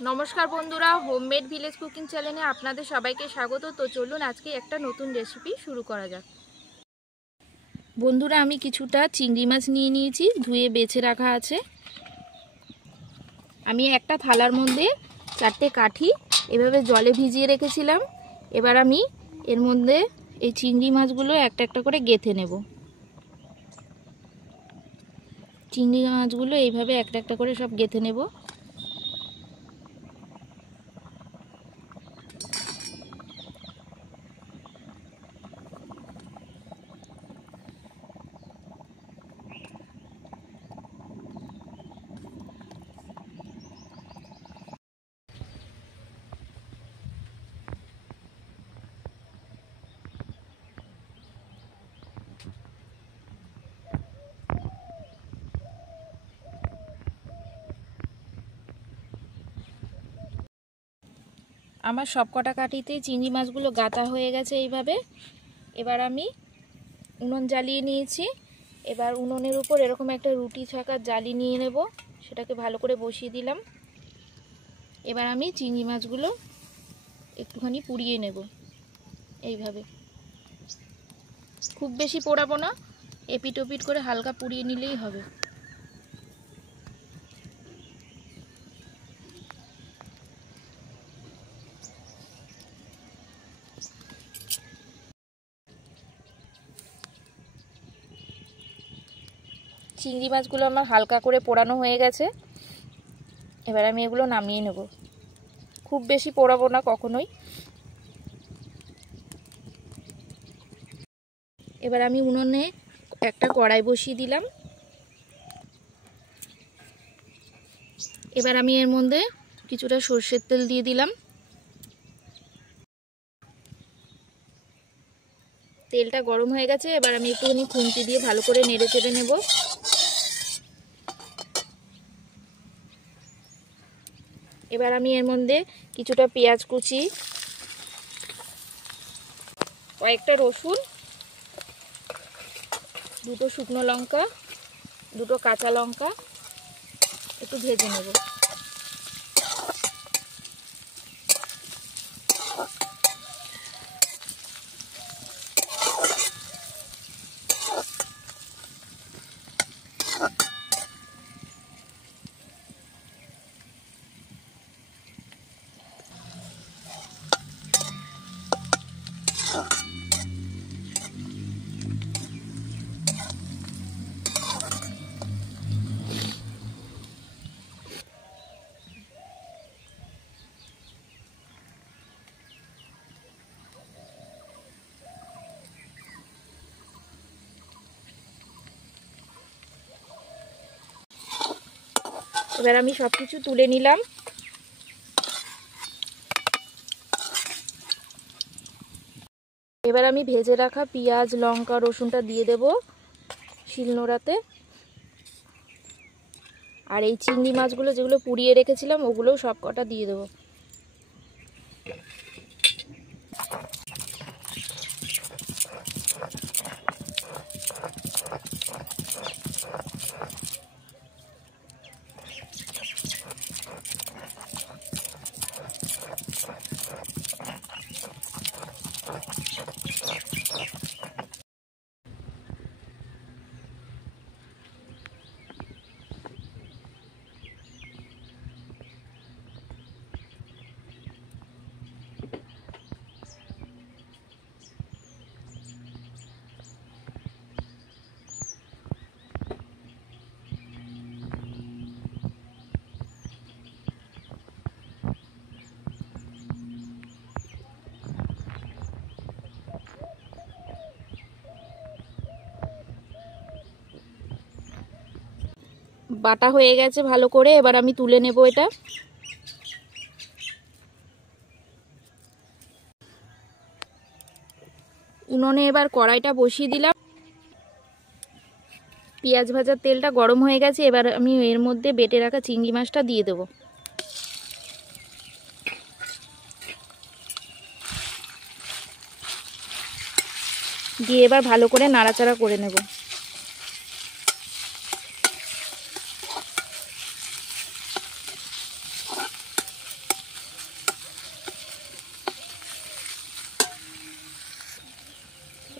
নমস্কার বন্ধুরা, homemade village cooking চ্যানেলে আপনাদের সবাইকে স্বাগত। তো চলুন আজকে একটা নতুন রেসিপি শুরু করা যাক। বন্ধুরা, আমি কিছুটা চিংড়ি মাছ নিয়ে নিয়েছি, ধুয়ে বেছে রাখা আছে। আমি একটা থালার মধ্যে 4টে কাঠি এভাবে জলে ভিজিয়ে রেখেছিলাম। এবার আমি এর মধ্যে এই চিংড়ি মাছগুলো একটা একটা করে গেঁথে নেব। চিংড়ি মাছগুলো এইভাবে একটা একটা করে সব গেঁথে নেব। আমার সব কটা কাঠিতেই চিংড়ি মাছগুলো গাঁথা হয়ে গেছে এইভাবে। এবার আমি উনুন জ্বালিয়ে নিয়েছি। এবার উনুনের উপর এরকম একটা রুটি ছাঁকার জালি নিয়ে নেব, সেটাকে ভালো করে বসিয়ে দিলাম। এবার আমি চিংড়ি মাছগুলো একটুখানি পুড়িয়ে নেব এইভাবে। খুব বেশি পোড়াবো না, এপিট ওপিট করে হালকা পুড়িয়ে নিলেই হবে। চিংড়ি মাছগুলো আমার হালকা করে পোড়ানো হয়ে গেছে। এবার আমি এগুলো নামিয়ে নেব। খুব বেশি পোড়াবো না কখনোই। এবার আমি উনুনে একটা কড়াই বসিয়ে দিলাম। এবার আমি এর মধ্যে কিছুটা সর্ষের তেল দিয়ে দিলাম। তেলটা গরম হয়ে গেছে। এবার আমি একটুখানি খুন্তি দিয়ে ভালো করে নেড়ে চেড়ে নেব। এবার আমি এর মধ্যে কিছুটা পেঁয়াজ কুচি, কয়েকটা রসুন, দুটো শুকনো লঙ্কা, দুটো কাঁচা লঙ্কা একটু ভেজে নেব। এবার আমি সবকিছু তুলে নিলাম। এবার আমি ভেজে রাখা পেঁয়াজ, লঙ্কা, রসুনটা দিয়ে দেব শিলনোড়াতে। আর এই চিংড়ি মাছগুলো যেগুলো পুড়িয়ে রেখেছিলাম ওগুলোও সব কটা দিয়ে দেবো। বাটা হয়ে গেছে ভালো করে। এবার আমি তুলে নেব এটা। উনুনে এবার কড়াইটা বসিয়ে দিলাম। পেঁয়াজ ভাজার তেলটা গরম হয়ে গেছে। এবার আমি এর মধ্যে বেটে রাখা চিংড়ি মাছটা দিয়ে দেব। দিয়ে এবার ভালো করে নাড়াচাড়া করে নেব।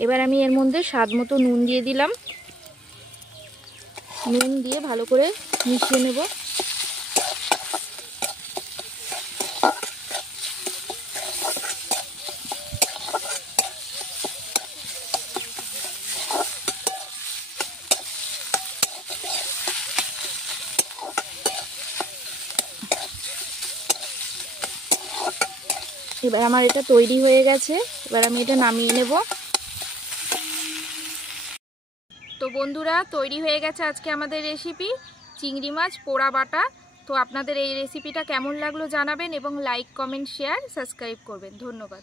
এবার আমি এর মধ্যে স্বাদ মতো নুন দিয়ে দিলাম। নুন দিয়ে ভালো করে মিশিয়ে নেব। এবার আমার এটা তৈরি হয়ে গেছে। এবার আমি এটা নামিয়ে নেব। তো বন্ধুরা, তৈরি হয়ে গেছে আজকে আমাদের রেসিপি চিংড়ি মাছ পোড়া বাটা। তো আপনাদের এই রেসিপিটা কেমন লাগলো জানাবেন এবং লাইক, কমেন্ট, শেয়ার, সাবস্ক্রাইব করবেন। ধন্যবাদ।